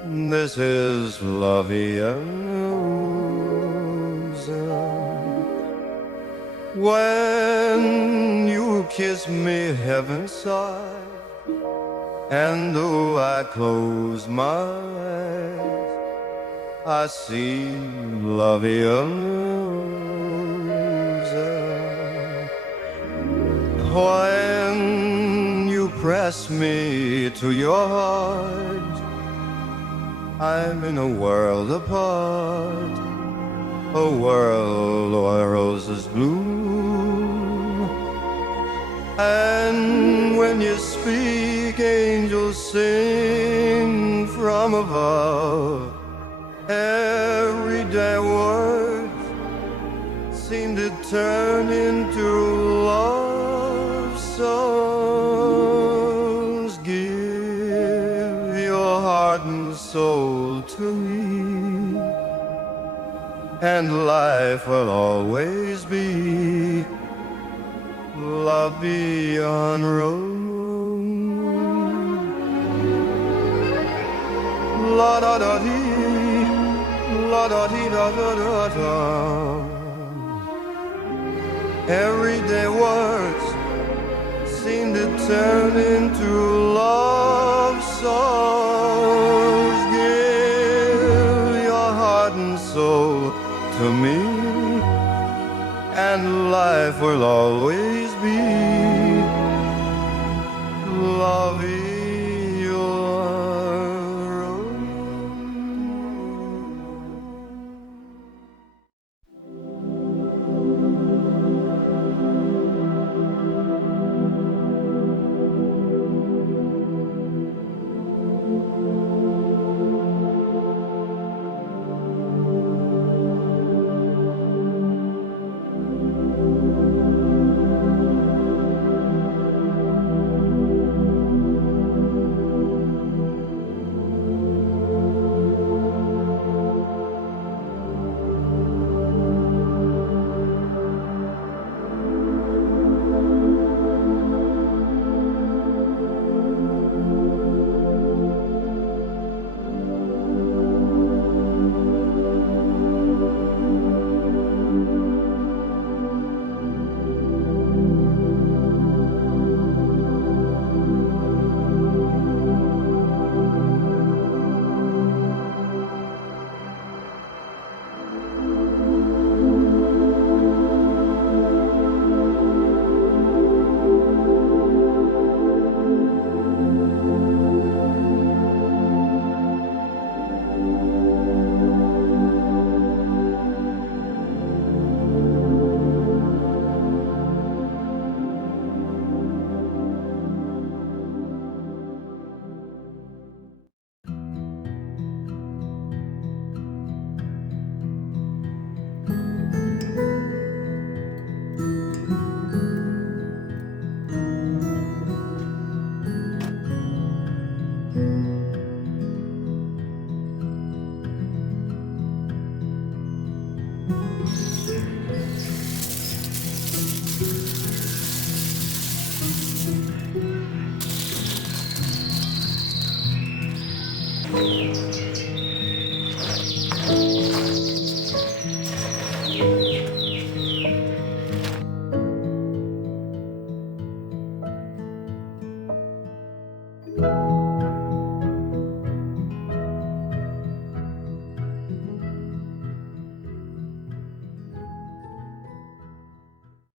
This is La Via When you kiss me, heaven sigh, and though I close my eyes, I see La Via When you press me to your heart, I'm in a world apart, a world where roses bloom. And when you speak, angels sing from above. Everyday words seem to turn into love songs. Give your heart and soul to me, and life will always be La Vie en Rose. La da da dee, la da dee da da da da. Everyday words seem to turn into love songs. Give your heart and soul to me, and life will always be La Vie en Rose.